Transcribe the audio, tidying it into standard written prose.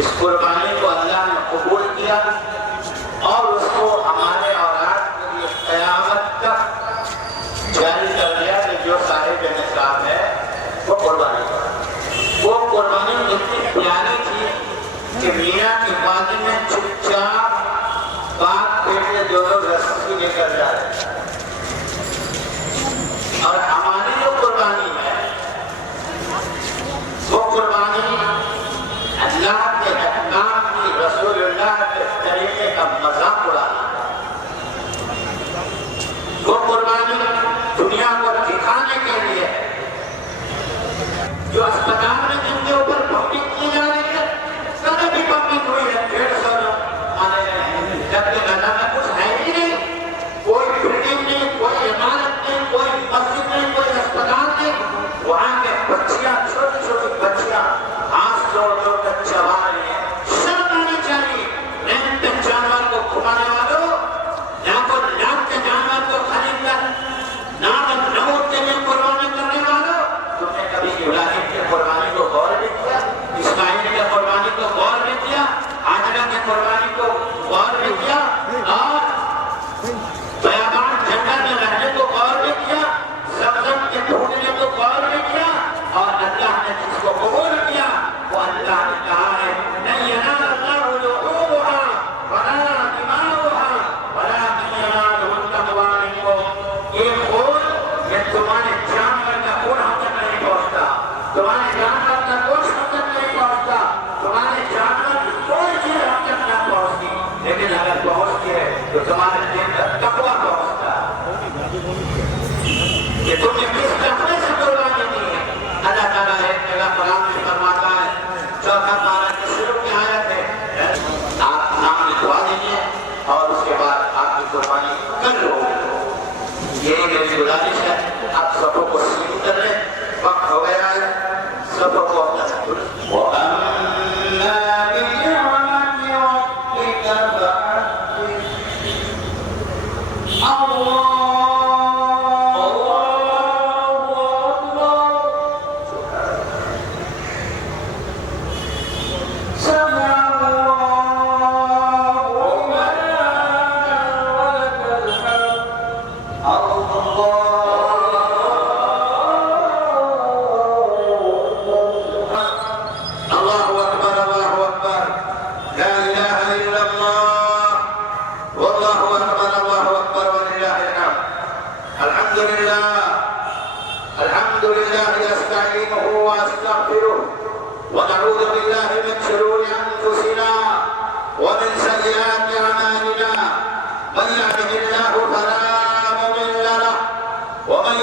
اس قربانی کو اللہ نے قبول کیا اور اس کو ہمارے اولاد کے لیے قیامت تک جاری کر دیا کہ جو صاحب نصاب ہے وہ قربانی کرے۔ وہ قربانی اتنی پیاری تھی کہ میاں کی بازی میں چپ چاپ باپ بیٹے دونوں رسی لے کر جا رہے ہیں۔ اور ہماری جو قربانی ہے وہ قربانی اللہ کے احکام کی، رسول اللہ کے طریقے کا مذاق اڑانا ہے۔ وہ قربانی دنیا کو دکھانے کے لیے جو اسپتال میں جن کے اوپر پبلک کی جا رہی ہے، کبھی بھی پبلک ہوئی ہے 150 آنے رہے ہیں، جبکہ نظر میں کچھ ہے ہی نہیں، کوئی بلڈنگ نہیں، کوئی عمارت نہیں، کوئی مسجد نہیں، کوئی اسپتال نہیں۔ وہاں کے بچیاں، چھوٹی چھوٹی بچیاں ہاتھ جوڑ جوڑ کر چبا رہی ہیں۔ شرم آنی چاہیے رینٹ جانور کو گھمانے والوں، لاکھوں لاکھ کے جانور کو خرید کر نام نمود کے لیے قربانی کرنے والوں، تم نے کبھی ابراہیم کی قربانی کو غور نہیں کیا؟ اسماعیل کی قربانی کو غور نہیں کیا؟ ہاجرہ کی قربانی کو غور نہیں کیا؟ اور بیابان جنگل میں رہنے کو غور نہیں کیا؟ زمزم کے ڈھونڈنے کو غور نہیں کیا؟ اور اللہ نے جس کو قبول کیا وہ اللہ نے کہا ہے نہیں ینال اللہ لحومها ولا دماؤها ولكن يناله التقوى منكم۔ یہ خون، یہ تمہارے جانور کا خون ہم تک نہیں پہنچتا، تمہارے جانور کا گوشت ہم تک نہیں پہنچتا، تمہارے جانور کی کوئی چیز ہم تک نہ پہنچتی، لیکن اگر پہنچتی ہے تو تمہارے دل کا تقویٰ پہنچتا ہے کہ تم نے کس تقوی سے قربانی دی ہے۔ اللہ تعالیٰ ایک جگہ قرآن میں فرماتا ہے، چوتھا پارہ کی شروع کی آیت ہے، آپ نام لکھوا دیجیے اور اس کے بعد آپ کی قربانی کر لو۔ یہ میری گزارش ہے، آپ سبوں کو سیدھی کر لیں، وقت ہو گیا ہے، سبوں کو اپنا وَأَمَّا بِنِعْمَةِ رَبِّكَ فَحَدِّثْ۔ الحمد لله نستعينه واستغفره ونعوذ بالله من شرور انفسنا ومن سيئات اعمالنا، من يهده الله فلا مضل له ومن